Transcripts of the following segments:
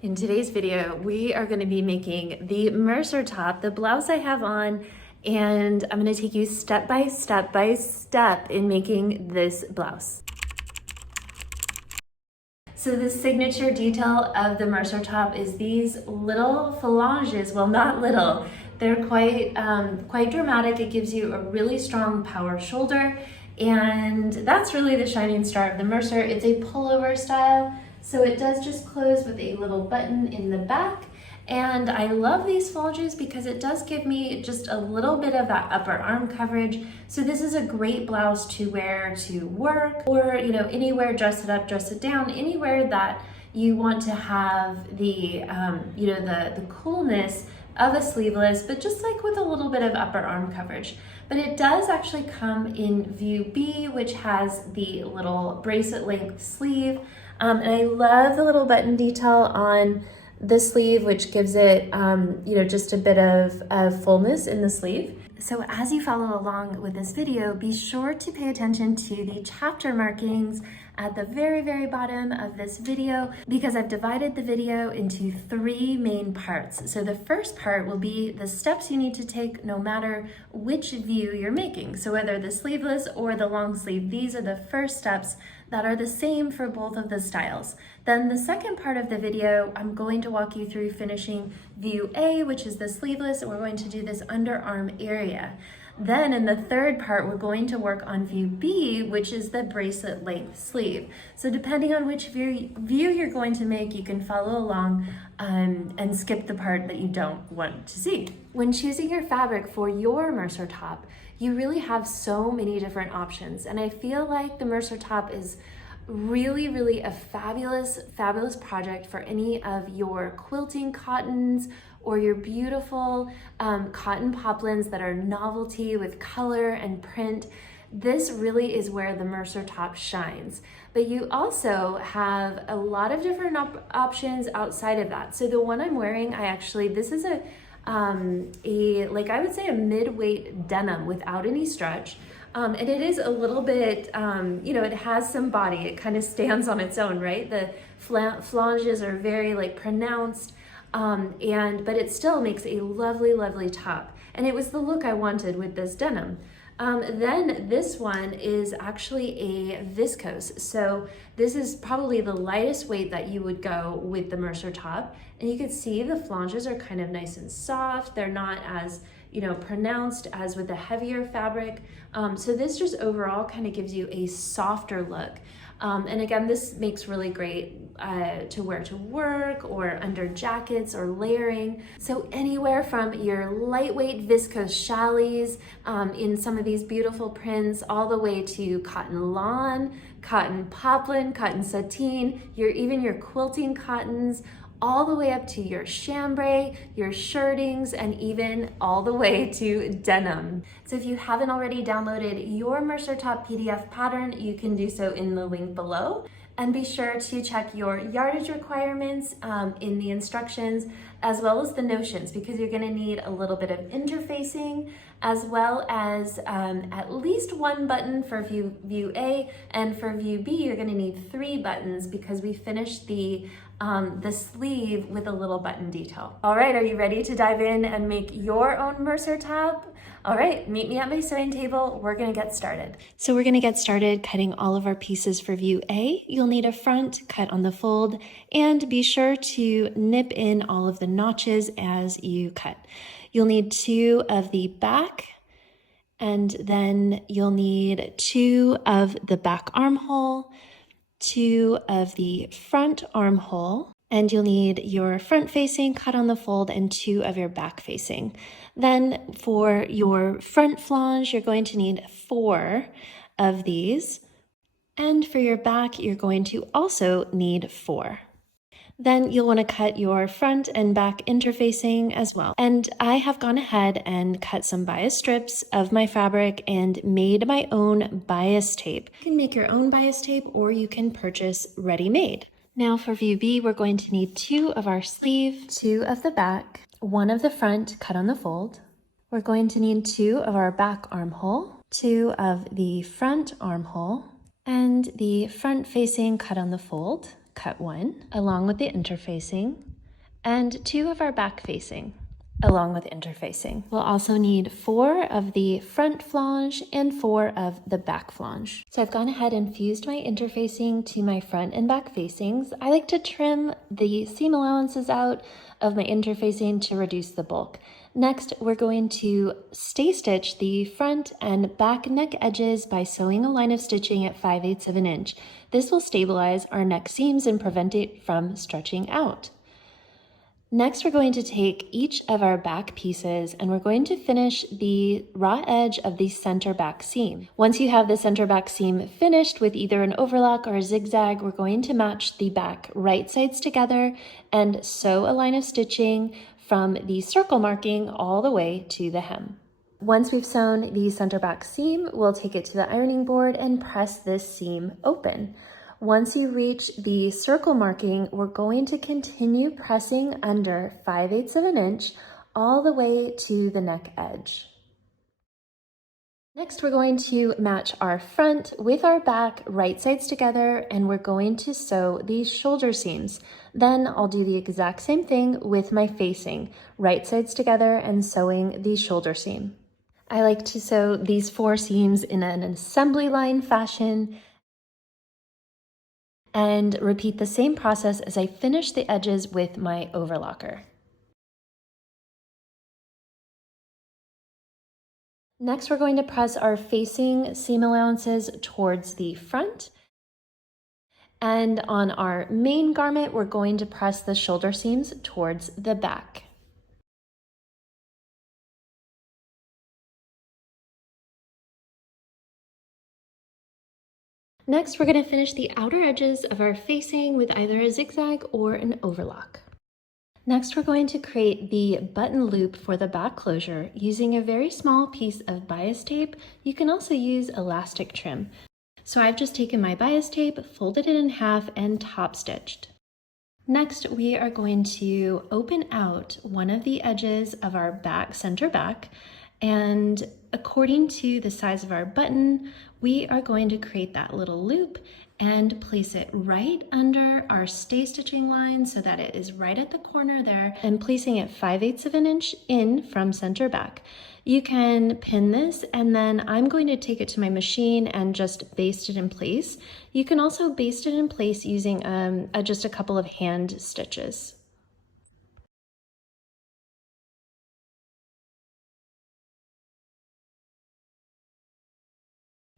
In today's video, we are going to be making the Mercer top, the blouse I have on, and I'm going to take you step by step in making this blouse. So the signature detail of the Mercer top is these little phalanges. Well, not little, they're quite dramatic. It gives you a really strong power shoulder, and that's really the shining star of the Mercer. It's a pullover style. So it does just close with a little button in the back. And I love these phalanges because it does give me just a little bit of that upper arm coverage. So this is a great blouse to wear to work or, anywhere, dress it up, dress it down, anywhere that you want to have the, the coolness of a sleeveless, but just like with a little bit of upper arm coverage. But it does actually come in view B, which has the little bracelet length sleeve. And I love the little button detail on the sleeve, which gives it, just a bit of fullness in the sleeve. So as you follow along with this video, be sure to pay attention to the chapter markings at the very, very bottom of this video, because I've divided the video into 3 main parts. So the first part will be the steps you need to take no matter which view you're making. So whether the sleeveless or the long sleeve, these are the first steps that are the same for both of the styles. Then the second part of the video, I'm going to walk you through finishing view A, which is the sleeveless, and we're going to do this underarm area. Then in the third part, we're going to work on view B, which is the bracelet length sleeve. So depending on which view you're going to make, you can follow along and skip the part that you don't want to see. When choosing your fabric for your Mercer top, you really have so many different options. And I feel like the Mercer top is really, really a fabulous project for any of your quilting cottons or your beautiful cotton poplins that are novelty with color and print. This really is where the Mercer top shines. But you also have a lot of different options outside of that. So the one I'm wearing, this is I would say a mid-weight denim without any stretch. And it is a little bit, it has some body. It kind of stands on its own, right? The flanges are very pronounced, but it still makes a lovely, lovely top. And it was the look I wanted with this denim. Then this one is actually a viscose. So this is probably the lightest weight that you would go with the Mercer top. And you can see the flanges are kind of nice and soft. They're not as, pronounced as with the heavier fabric. So this just overall kind of gives you a softer look. And again, this makes really great to wear to work or under jackets or layering. So anywhere from your lightweight viscose chalets in some of these beautiful prints, all the way to cotton lawn, cotton poplin, cotton sateen, even your quilting cottons, all the way up to your chambray, your shirtings, and even all the way to denim. So if you haven't already downloaded your Mercer top PDF pattern, you can do so in the link below. And be sure to check your yardage requirements in the instructions, as well as the notions, because you're gonna need a little bit of interfacing, as well as at least 1 button for view A, and for view B, you're gonna need 3 buttons because we finished the sleeve with a little button detail. All right, are you ready to dive in and make your own Mercer top? All right, meet me at my sewing table. We're gonna get started. So we're gonna get started cutting all of our pieces for view A. You'll need a front cut on the fold, and be sure to nip in all of the notches as you cut. You'll need 2 of the back, and then you'll need 2 of the back armhole, 2 of the front armhole, and you'll need your front facing cut on the fold and 2 of your back facing. Then for your front flange, you're going to need 4 of these. And for your back, you're going to also need 4. Then you'll want to cut your front and back interfacing as well. And I have gone ahead and cut some bias strips of my fabric and made my own bias tape. You can make your own bias tape, or you can purchase ready-made. Now for view B, we're going to need 2 of our sleeve, 2 of the back, 1 of the front cut on the fold. We're going to need 2 of our back armhole, 2 of the front armhole, and the front facing cut on the fold, cut 1, along with the interfacing. and 2 of our back facing, along with interfacing. We'll also need 4 of the front flange and 4 of the back flange. So I've gone ahead and fused my interfacing to my front and back facings. I like to trim the seam allowances out of my interfacing to reduce the bulk. Next, we're going to stay stitch the front and back neck edges by sewing a line of stitching at 5/8 of an inch. This will stabilize our neck seams and prevent it from stretching out. Next, we're going to take each of our back pieces and we're going to finish the raw edge of the center back seam. Once you have the center back seam finished with either an overlock or a zigzag, we're going to match the back right sides together and sew a line of stitching from the circle marking all the way to the hem. Once we've sewn the center back seam, we'll take it to the ironing board and press this seam open. Once you reach the circle marking, we're going to continue pressing under 5/8 of an inch all the way to the neck edge. Next, we're going to match our front with our back right sides together and we're going to sew these shoulder seams. Then I'll do the exact same thing with my facing, right sides together and sewing the shoulder seam. I like to sew these 4 seams in an assembly line fashion and repeat the same process as I finish the edges with my overlocker. Next, we're going to press our facing seam allowances towards the front. And on our main garment, we're going to press the shoulder seams towards the back. Next, we're going to finish the outer edges of our facing with either a zigzag or an overlock. Next, we're going to create the button loop for the back closure using a very small piece of bias tape. You can also use elastic trim. So I've just taken my bias tape, folded it in half, and top stitched. Next, we are going to open out one of the edges of our back, center back, and according to the size of our button, we are going to create that little loop and place it right under our stay stitching line so that it is right at the corner there, and placing it 5/8 of an inch in from center back. You can pin this and then I'm going to take it to my machine and just baste it in place. You can also baste it in place using just a couple of hand stitches.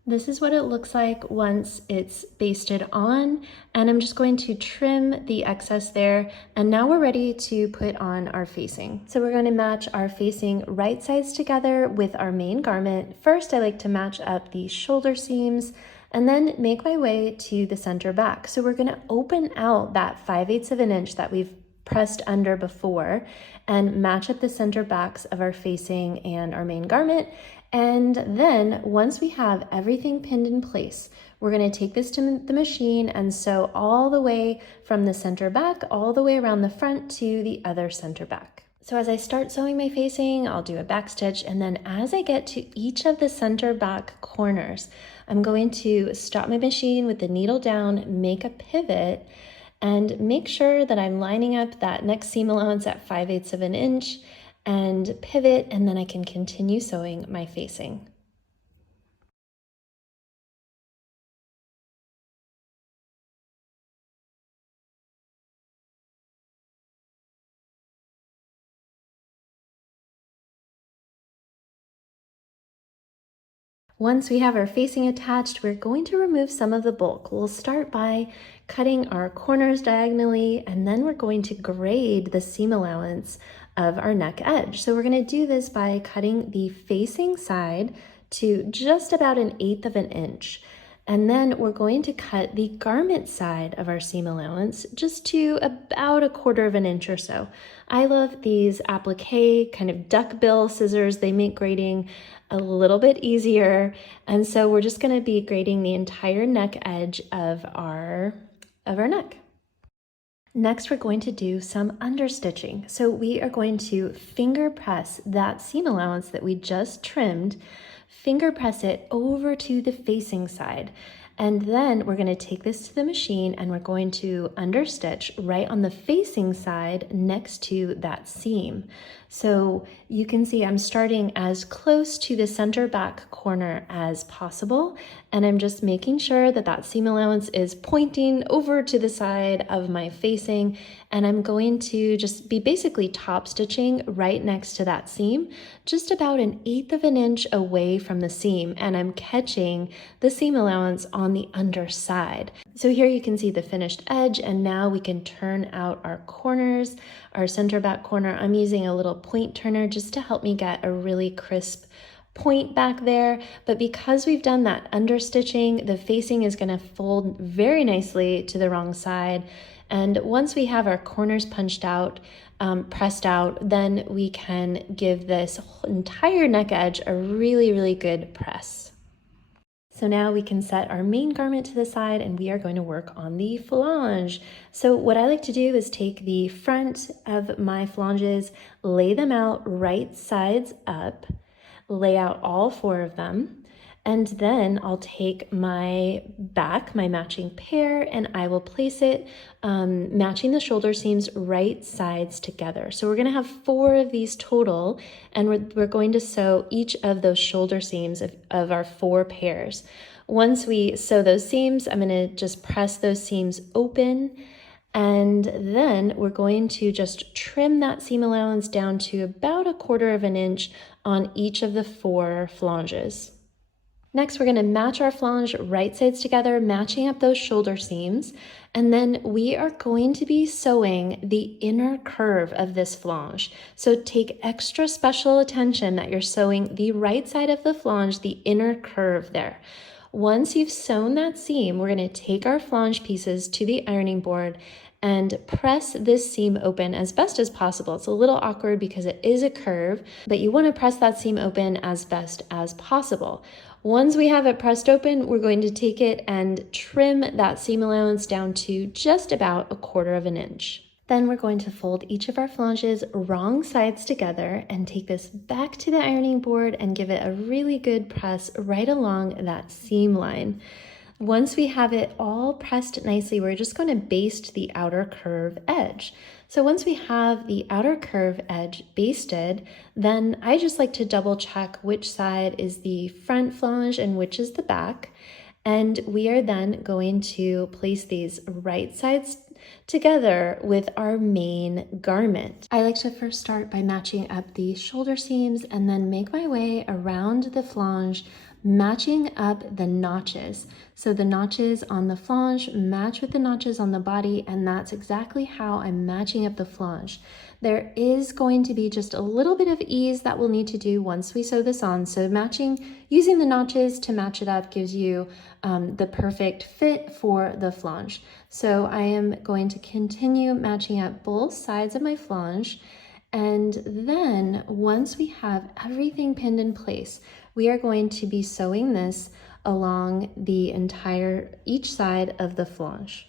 This is what it looks like once it's basted on, and I'm just going to trim the excess there, and now we're ready to put on our facing. So we're going to match our facing right sides together with our main garment. First, I like to match up the shoulder seams and then make my way to the center back. So we're going to open out that 5/8 of an inch that we've pressed under before and match up the center backs of our facing and our main garment. And then once we have everything pinned in place, we're going to take this to the machine and sew all the way from the center back all the way around the front to the other center back. So as I start sewing my facing, I'll do a back stitch, and then as I get to each of the center back corners, I'm going to stop my machine with the needle down, make a pivot, and make sure that I'm lining up that next seam allowance at 5/8 of an inch and pivot, and then I can continue sewing my facing. Once we have our facing attached, we're going to remove some of the bulk. We'll start by cutting our corners diagonally, and then we're going to grade the seam allowance of our neck edge. So we're going to do this by cutting the facing side to just about 1/8 of an inch. And then we're going to cut the garment side of our seam allowance just to about 1/4 of an inch or so. I love these applique kind of duckbill scissors. They make grading a little bit easier. And so we're just going to be grading the entire neck edge of our neck. Next, we're going to do some understitching. So we are going to finger press that seam allowance that we just trimmed, finger press it over to the facing side. And then we're going to take this to the machine and we're going to understitch right on the facing side next to that seam. So you can see I'm starting as close to the center back corner as possible, and I'm just making sure that that seam allowance is pointing over to the side of my facing, and I'm going to just be basically top stitching right next to that seam, just about 1/8 of an inch away from the seam, and I'm catching the seam allowance on the underside. So here you can see the finished edge, and now we can turn out our corners, our center back corner. I'm using a little point turner just to help me get a really crisp point back there, but because we've done that understitching, the facing is going to fold very nicely to the wrong side. And once we have our corners punched out, pressed out, then we can give this entire neck edge a really, really good press. So now we can set our main garment to the side and we are going to work on the flange. So what I like to do is take the front of my flanges, lay them out right sides up, lay out all 4 of them, and then I'll take my back, my matching pair, and I will place it matching the shoulder seams right sides together. So we're going to have 4 of these total, and we're going to sew each of those shoulder seams of our 4 pairs. Once we sew those seams, I'm going to just press those seams open, and then we're going to just trim that seam allowance down to about 1/4 of an inch on each of the 4 flanges. Next, we're going to match our flange right sides together, matching up those shoulder seams, and then we are going to be sewing the inner curve of this flange. So take extra special attention that you're sewing the right side of the flange, the inner curve there. Once you've sewn that seam, we're going to take our flange pieces to the ironing board and press this seam open as best as possible. It's a little awkward because it is a curve, but you want to press that seam open as best as possible. Once we have it pressed open, we're going to take it and trim that seam allowance down to just about 1/4 of an inch. Then we're going to fold each of our flanges wrong sides together and take this back to the ironing board and give it a really good press right along that seam line. Once we have it all pressed nicely, we're just going to baste the outer curve edge. So once we have the outer curve edge basted, then I just like to double check which side is the front flange and which is the back. And we are then going to place these right sides together with our main garment. I like to first start by matching up the shoulder seams and then make my way around the flange, matching up the notches. So the notches on the flange match with the notches on the body, and that's exactly how I'm matching up the flange. There is going to be just a little bit of ease that we'll need to do once we sew this on. So using the notches to match it up gives you the perfect fit for the flange. So I am going to continue matching up both sides of my flange. And then once we have everything pinned in place, we are going to be sewing this along each side of the flange.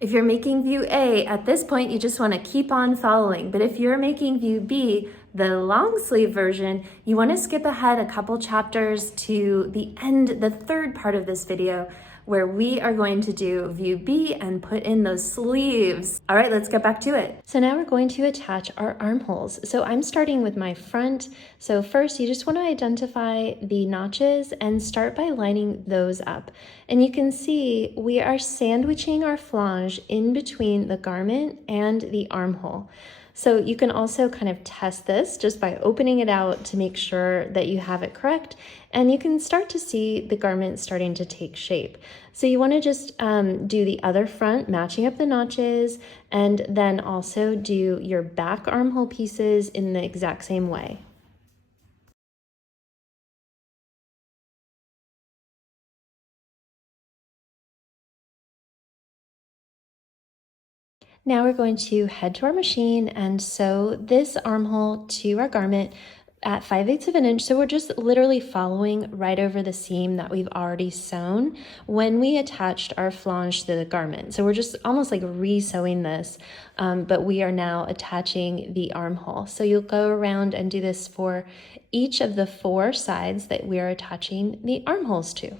If you're making view A, at this point, you just want to keep on following. But if you're making view B, the long sleeve version, you want to skip ahead a couple chapters to the end, the 3rd part of this video, where we are going to do view B and put in those sleeves. All right, let's get back to it. So now we're going to attach our armholes. So I'm starting with my front. So first you just want to identify the notches and start by lining those up. And you can see we are sandwiching our flange in between the garment and the armhole. So you can also kind of test this just by opening it out to make sure that you have it correct. And you can start to see the garment starting to take shape. So you want to just do the other front, matching up the notches, and then also do your back armhole pieces in the exact same way. Now we're going to head to our machine and sew this armhole to our garment at 5/8 of an inch. So we're just literally following right over the seam that we've already sewn when we attached our flange to the garment. So we're just almost like re-sewing this, but we are now attaching the armhole. So you'll go around and do this for each of the 4 sides that we are attaching the armholes to.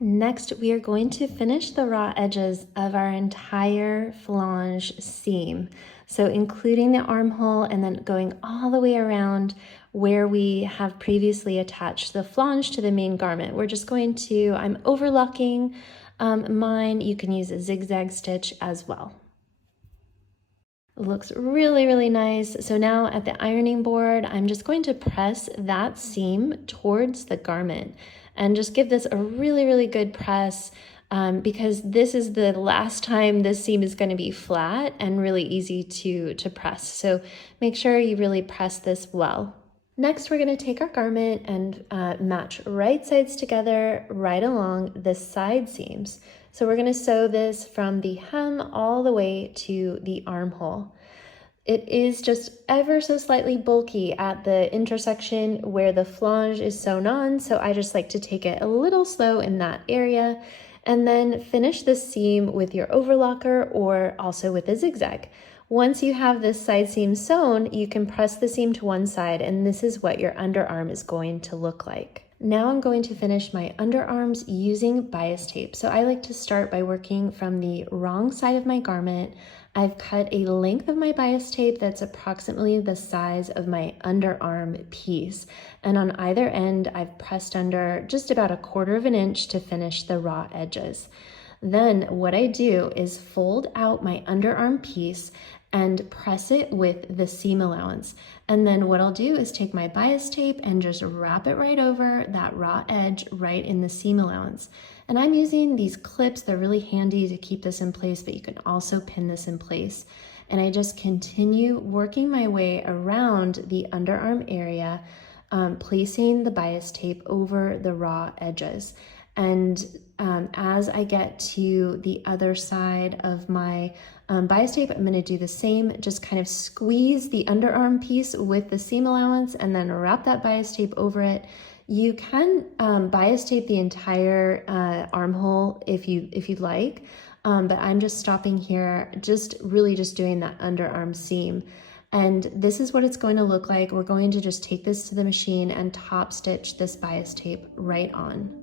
Next, we are going to finish the raw edges of our entire flange seam. So including the armhole and then going all the way around where we have previously attached the flange to the main garment. We're just going to, I'm overlocking mine. You can use a zigzag stitch as well. It looks really, really nice. So now at the ironing board, I'm just going to press that seam towards the garment and just give this a really, really good press because this is the last time this seam is going to be flat and really easy to press. So make sure you really press this well. Next, we're going to take our garment and match right sides together right along the side seams. So we're going to sew this from the hem all the way to the armhole. It is just ever so slightly bulky at the intersection where the flange is sewn on, so I just like to take it a little slow in that area and then finish the seam with your overlocker or also with a zigzag. Once you have this side seam sewn, you can press the seam to one side and this is what your underarm is going to look like. Now I'm going to finish my underarms using bias tape. So I like to start by working from the wrong side of my garment. I've cut a length of my bias tape that's approximately the size of my underarm piece. And on either end, I've pressed under just about 1/4 of an inch to finish the raw edges. Then what I do is fold out my underarm piece and press it with the seam allowance. And then what I'll do is take my bias tape and just wrap it right over that raw edge right in the seam allowance. And I'm using these clips, they're really handy to keep this in place, but you can also pin this in place. And I just continue working my way around the underarm area, placing the bias tape over the raw edges. And as I get to the other side of my bias tape, I'm going to do the same, just kind of squeeze the underarm piece with the seam allowance and then wrap that bias tape over it. You can bias tape the entire armhole if you'd like, but I'm just stopping here, just really just doing that underarm seam. And this is what it's going to look like. We're going to just take this to the machine and top stitch this bias tape right on.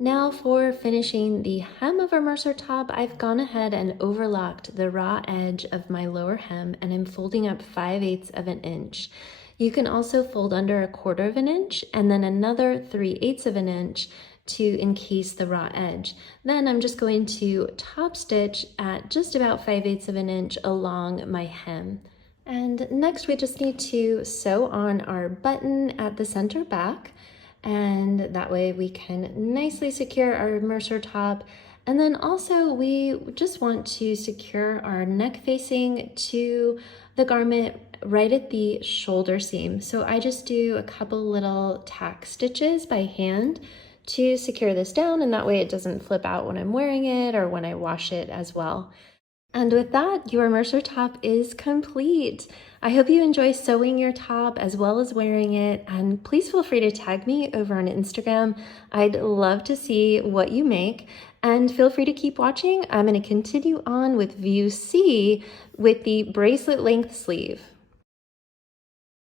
Now for finishing the hem of our Mercer top, I've gone ahead and overlocked the raw edge of my lower hem and I'm folding up 5/8 of an inch. You can also fold under 1/4 of an inch and then another 3/8 of an inch to encase the raw edge. Then I'm just going to top stitch at just about 5/8 of an inch along my hem. And next we just need to sew on our button at the center back. And that way we can nicely secure our Mercer top. And then also we just want to secure our neck facing to the garment right at the shoulder seam. So I just do a couple little tack stitches by hand to secure this down, and that way it doesn't flip out when I'm wearing it or when I wash it as well. And with that, your Mercer top is complete. I hope you enjoy sewing your top as well as wearing it, and please feel free to tag me over on Instagram. I'd love to see what you make, and feel free to keep watching. I'm going to continue on with view C with the bracelet length sleeve.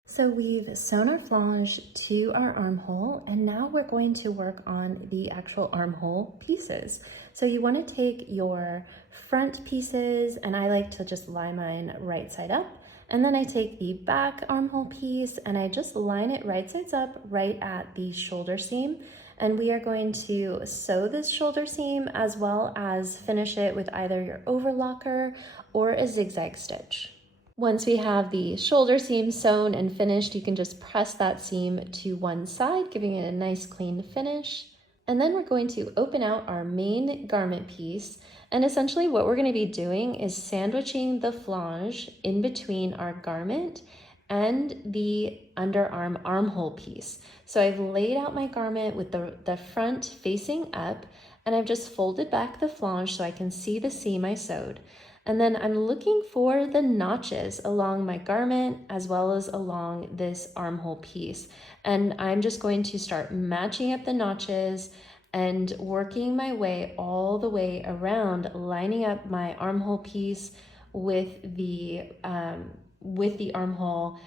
So we've sewn our flange to our armhole, and now we're going to work on the actual armhole pieces. So you want to take your front pieces, and I like to just lie mine right side up, And then I take the back armhole piece and I just line it right sides up right at the shoulder seam. And we are going to sew this shoulder seam as well as finish it with either your overlocker or a zigzag stitch. Once we have the shoulder seam sewn and finished, you can just press that seam to one side, giving it a nice clean finish. And then we're going to open out our main garment piece. And essentially what we're going to be doing is sandwiching the flange in between our garment and the underarm armhole piece. So I've laid out my garment with the front facing up, and I've just folded back the flange so I can see the seam I sewed. And then I'm looking for the notches along my garment as well as along this armhole piece. And I'm just going to start matching up the notches and working my way all the way around, lining up my armhole piece with the armhole,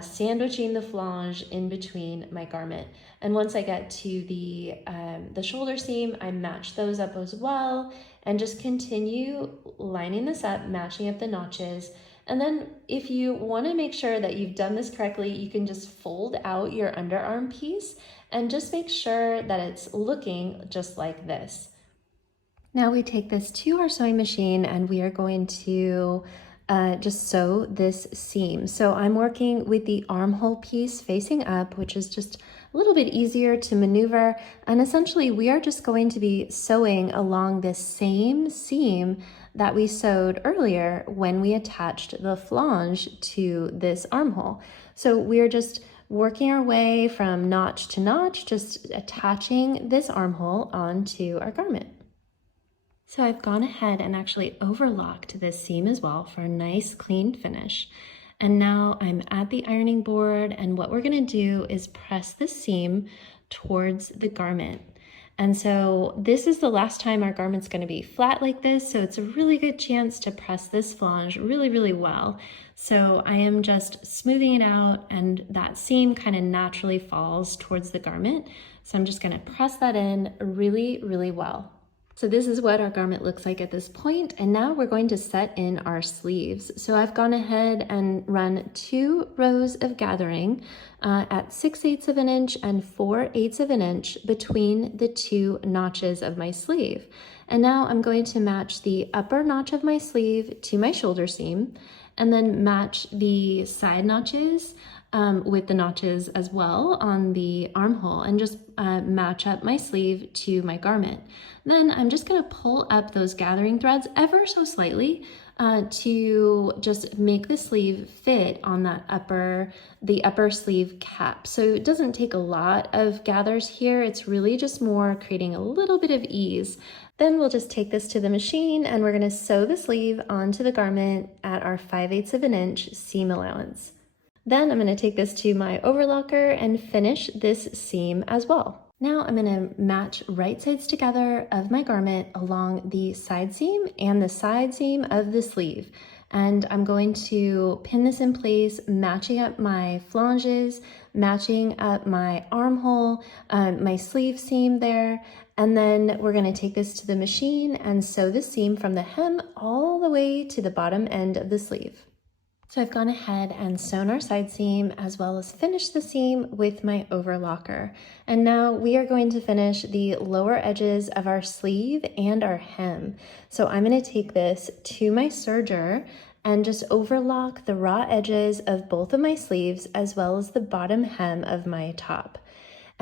sandwiching the flange in between my garment. And once I get to the shoulder seam, I match those up as well and just continue lining this up, matching up the notches. And then if you want to make sure that you've done this correctly, you can just fold out your underarm piece and just make sure that it's looking just like this. Now we take this to our sewing machine and we are going to just sew this seam. So I'm working with the armhole piece facing up, which is just a little bit easier to maneuver. And essentially we are just going to be sewing along this same seam that we sewed earlier when we attached the flange to this armhole. So we're just working our way from notch to notch, just attaching this armhole onto our garment. So I've gone ahead and actually overlocked this seam as well for a nice clean finish. And now I'm at the ironing board, and what we're gonna do is press the seam towards the garment. And so this is the last time our garment's gonna be flat like this, so it's a really good chance to press this flange really, really well. So I am just smoothing it out, and that seam kind of naturally falls towards the garment. So I'm just gonna press that in really, really well. So this is what our garment looks like at this point, and now we're going to set in our sleeves. So I've gone ahead and run 2 rows of gathering at 6/8 of an inch and 4/8 of an inch between the 2 notches of my sleeve. And now I'm going to match the upper notch of my sleeve to my shoulder seam, and then match the side notches with the notches as well on the armhole, and just match up my sleeve to my garment. Then I'm just gonna pull up those gathering threads ever so slightly to just make the sleeve fit on that the upper sleeve cap. So it doesn't take a lot of gathers here. It's really just more creating a little bit of ease. Then we'll just take this to the machine and we're gonna sew the sleeve onto the garment at our 5/8 of an inch seam allowance. Then I'm gonna take this to my overlocker and finish this seam as well. Now I'm gonna match right sides together of my garment along the side seam and the side seam of the sleeve. And I'm going to pin this in place, matching up my flanges, matching up my armhole, my sleeve seam there. And then we're gonna take this to the machine and sew the seam from the hem all the way to the bottom end of the sleeve. So I've gone ahead and sewn our side seam as well as finished the seam with my overlocker. And now we are going to finish the lower edges of our sleeve and our hem. So I'm going to take this to my serger and just overlock the raw edges of both of my sleeves as well as the bottom hem of my top.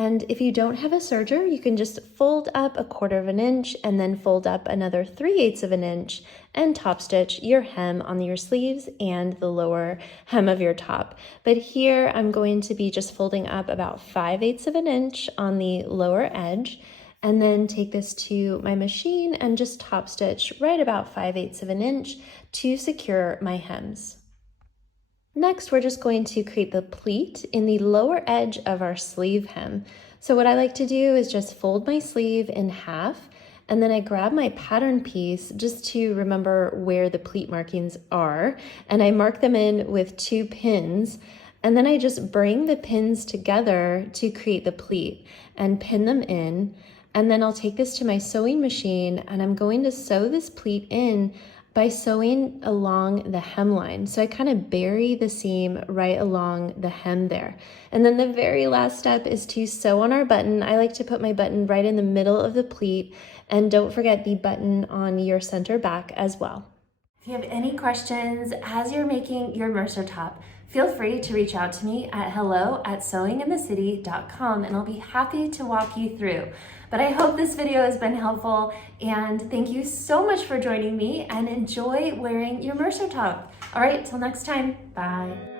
And if you don't have a serger, you can just fold up 1/4 of an inch and then fold up another 3/8 of an inch and top stitch your hem on your sleeves and the lower hem of your top. But here I'm going to be just folding up about 5/8 of an inch on the lower edge, and then take this to my machine and just top stitch right about 5/8 of an inch to secure my hems. Next, we're just going to create the pleat in the lower edge of our sleeve hem. So what I like to do is just fold my sleeve in half, and then I grab my pattern piece just to remember where the pleat markings are, and I mark them in with 2 pins, and then I just bring the pins together to create the pleat and pin them in. And then I'll take this to my sewing machine and I'm going to sew this pleat in by sewing along the hemline. So I kind of bury the seam right along the hem there. And then the very last step is to sew on our button. I like to put my button right in the middle of the pleat, and don't forget the button on your center back as well. If you have any questions as you're making your Mercer top, feel free to reach out to me at hello@sewinginthecity.com, and I'll be happy to walk you through. But I hope this video has been helpful, and thank you so much for joining me, and enjoy wearing your Mercer top. All right, till next time, bye.